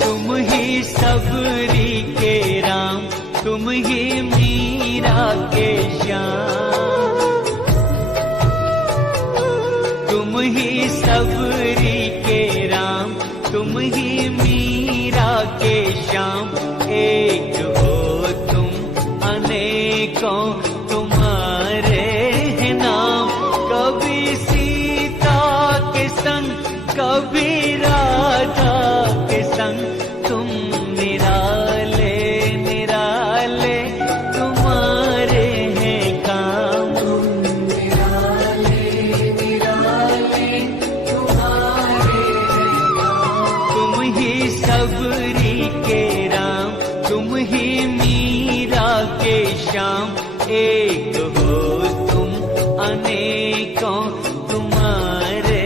तुम ही सबरी के राम, तुम ही मीरा के श्याम। तुम ही सबरी के राम, तुम ही मीरा के श्याम। एक हो तुम अनेकों तुम्हारे हैं नाम। कभी सीता के संग, कभी राधा के संग, तुम निराले निराले तुम्हारे हैं काम। निराले निराले तुम्हारे हैं काम। तुम ही सबरी के राम, तुम ही मीरा के श्याम। एक हो तुम अनेकों तुम्हारे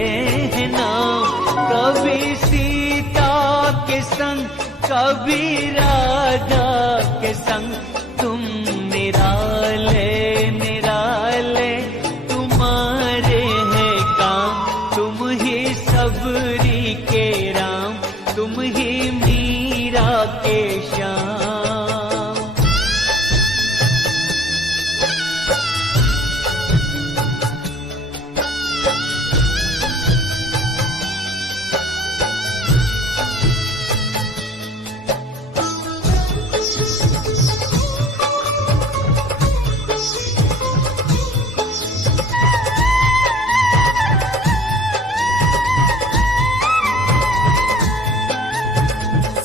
हैं नाम। कभी सीता के संग, कभी राधा के संग, तुम निराले निराले तुम्हारे हैं काम। तुम ही सबरी के राम, तुम ही मीरा के श्याम।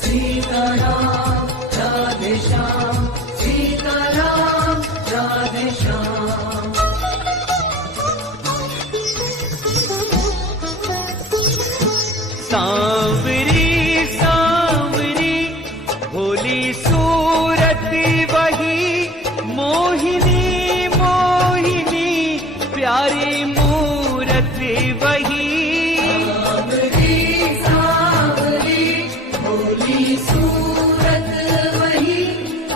सीताराम राधे श्याम, सीताराम राधे श्याम। सांवरी सांवरी भोली सूरत वही, मोहिनी मोहिनी प्यारी मूरत वही। सांवरी सांवरी भोली सूरत वही,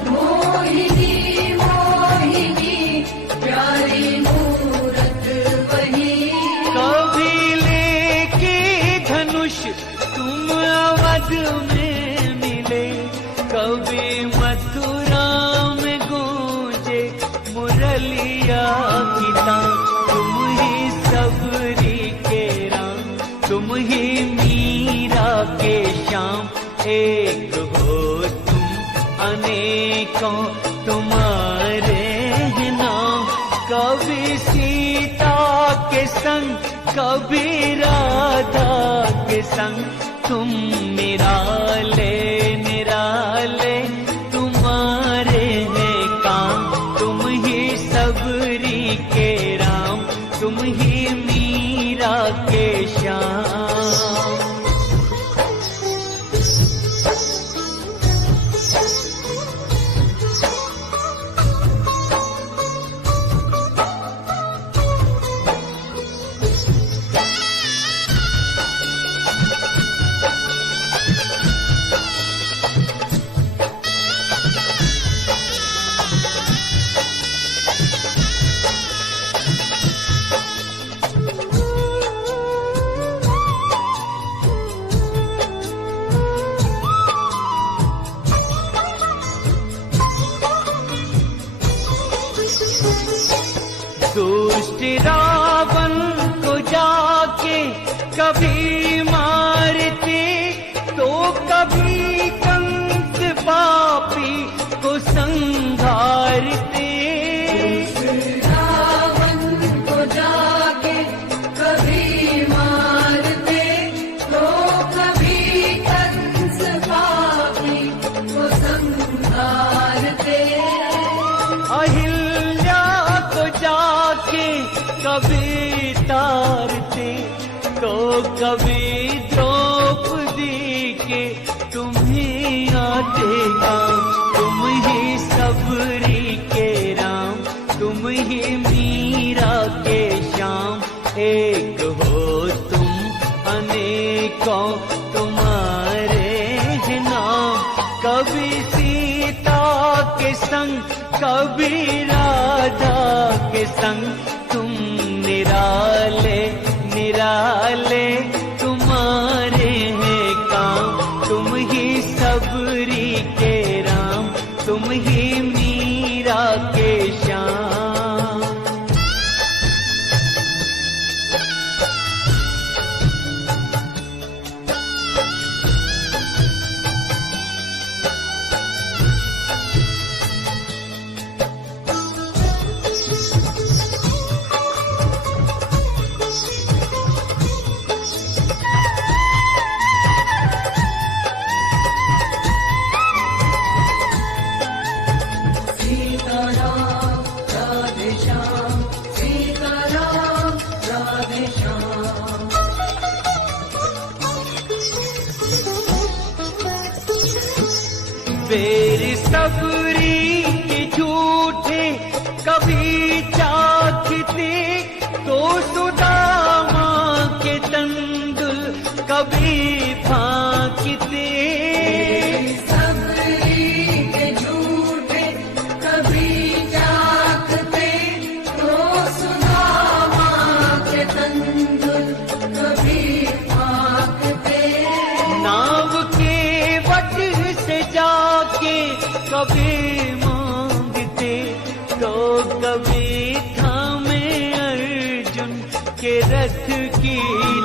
मोहिनी मोहिनी प्यारी मूरत वही। कभी लेके धनुष तुम अवध में मिले, कभी मथुरा में गूंजे मुरलिया की तान। तुम ही सबरी के राम, तुम ही मीरा के श्याम। एक हो तुम अनेकों तुम्हारे हैं नाम। कभी सीता के संग, कभी राधा के संग, तुम निराले निराले तुम्हारे हैं काम। तुम ही सबरी के राम, तुम ही मीरा के श्याम। दुष्ट रावण को जाके कभी मारते, तो कभी कंस पापी को संघारते। रावण को जाके कभी मारते, तो कभी कंस पापी को संहारते। अहिल्या को जाके कभी तारते, तो कभी द्रौपदी के तुम्हें आते काम। तुम ही सबरी के राम, तुम ही मीरा के श्याम। एक हो तुम अनेकों तुम्हारे हैं नाम। कभी सीता के संग, कभी राधा के संग, तुम निराले निराले तुम्हारे हैं काम। बेर सबरी के झूठे कभी चाखते तो सुदामा के तंदुल कभी फांकते। सबरी के झूठे कभी चाखते तो सुदामा के तंदुल कभी फांकते। नाव के वट से जाके कभी मांगते तो कभी थामे अर्जुन के रथ की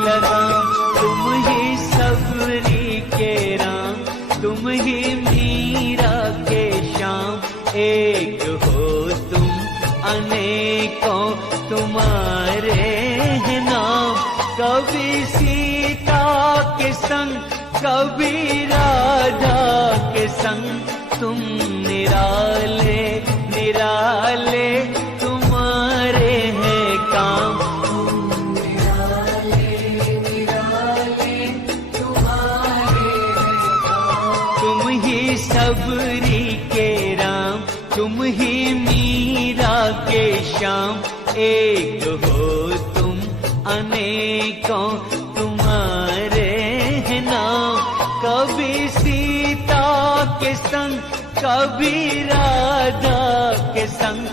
लगाम। तुम ही सबरी के राम, तुम ही मीरा के श्याम, एक हो तुम अनेकों तुम्हारे हैं नाम। कभी सीता के संग कभी राधा के संग तुम निराले निराले तुम्हारे हैं काम। निराले निराले तुम्हारे हैं काम। तुम ही सबरी के राम, तुम ही मीरा के श्याम, एक हो तुम अनेकों तुम्हारे हैं नाम। कभी सीता के संग कभी राधा के संग